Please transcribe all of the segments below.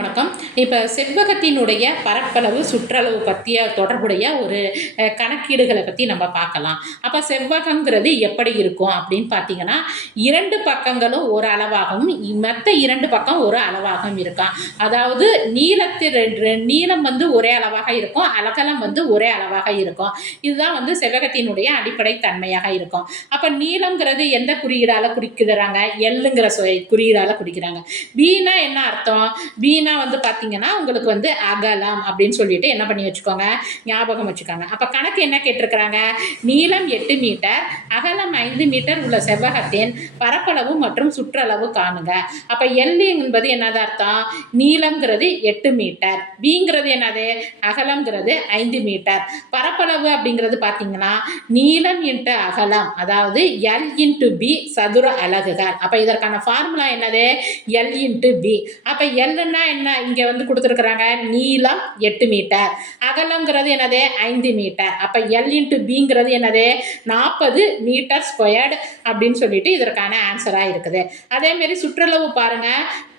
வணக்கம். இப்போ செவ்வகத்தினுடைய பரப்பளவு, சுற்றளவு பற்றிய தொடர்புடைய ஒரு கணக்கீடுகளை பற்றி நம்ம பார்க்கலாம். அப்போ செவ்வகங்கிறது எப்படி இருக்கும் அப்படின்னு பார்த்தீங்கன்னா, 2 பக்கங்களும் ஒரு அளவாகவும், மற்ற 2 பக்கம் ஒரு அளவாகவும் இருக்கும். அதாவது நீளம் வந்து ஒரே அளவாக இருக்கும், அகலம் வந்து ஒரே அளவாக இருக்கும். இதுதான் வந்து செவ்வகத்தினுடைய அடிப்படை தன்மையாக இருக்கும். அப்போ நீளம்ங்கிறது எந்த குறியீடால் குறிக்கிறாங்க? எல்லுங்கிற குறியீடால் குறிக்கிறாங்க. பீனா என்ன அர்த்தம்? பீனா வந்து பார்த்தீங்கன்னா உங்களுக்கு வந்து அகலம் அப்படின்னு சொல்லிட்டு என்ன பண்ணி வச்சுக்கோங்க, ஞாபகம் வச்சுக்கோங்க. அப்போ கணக்கு என்ன கேட்டிருக்கிறாங்க? நீளம் 8 மீட்டர், அகலம் 5 மீட்டர் உள்ள செவ்வகத்தின் பரப்பளவு மற்றும் சுற்றளவு காணுங்க. அப்போ எல் என்பது என்னது அர்த்தம்? நீளம்ங்கிறது 8 மீட்டர், பிங்கிறது என்னது? அகலம்ங்கிறது 5 மீட்டர். பரப்பளவு அப்படிங்கிறது பார்த்தீங்கன்னா நீளம் இன்ட்டு அகலம், அதாவது எல் இன்ட்டு பி சதுர அலகுகள். அப்போ இதற்கான ஃபார்முலா என்னது? L into p. அப்போ எல்லுன்னா என்ன இங்கே வந்து கொடுத்துருக்குறாங்க? நீளம் 8 மீட்டர், அகலங்கிறது என்னது? 5 மீட்டர். அப்போ எல் இன்ட்டு பிங்கிறது என்னது? 40 மீட்டர் ஸ்கொயர்டு அப்படின்னு சொல்லிட்டு இதற்கான ஆன்சராக இருக்குது. அதேமாரி சுற்றளவு பாருங்க,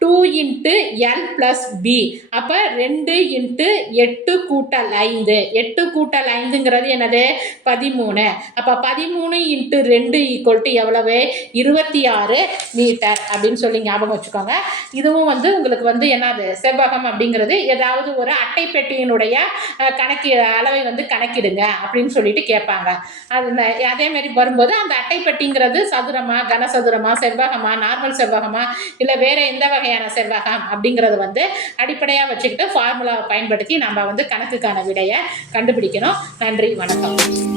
2 இன்ட்டு எல் ப்ளஸ் பி. அப்போ 2 இன்ட்டு 8 கூட்டல் 5, 8 கூட்டல் 5ங்கிறது என்னது? 13. அப்போ 13 இன்ட்டு 2 ஈக்குவல் டு எவ்வளவு? 26 மீட்டர் அப்படின்னு சொல்லி ஞாபகம் வச்சுக்கோங்க. இதுவும் வந்து உங்களுக்கு வந்து என்னது? செவ்வகம் அப்படிங்கிறது ஏதாவது ஒரு அட்டை பெட்டியினுடைய அளவை வந்து கணக்கிடுங்க அப்படின்னு சொல்லிட்டு கேட்பாங்க. அதேமாரி வரும்போது அந்த அட்டை பெட்டிங்கிறது சதுரமா, கனசதுரமா, செவ்வகமா, நார்மல் செவ்வகமா, இல்லை வேற எந்த வகையான செவ்வகம் அப்படிங்கிறது வந்து அடிப்படையாக வச்சுக்கிட்டு ஃபார்முலாவை பயன்படுத்தி நம்ம வந்து கணக்குக்கான விடையை கண்டுபிடிக்கணும். நன்றி, வணக்கம்.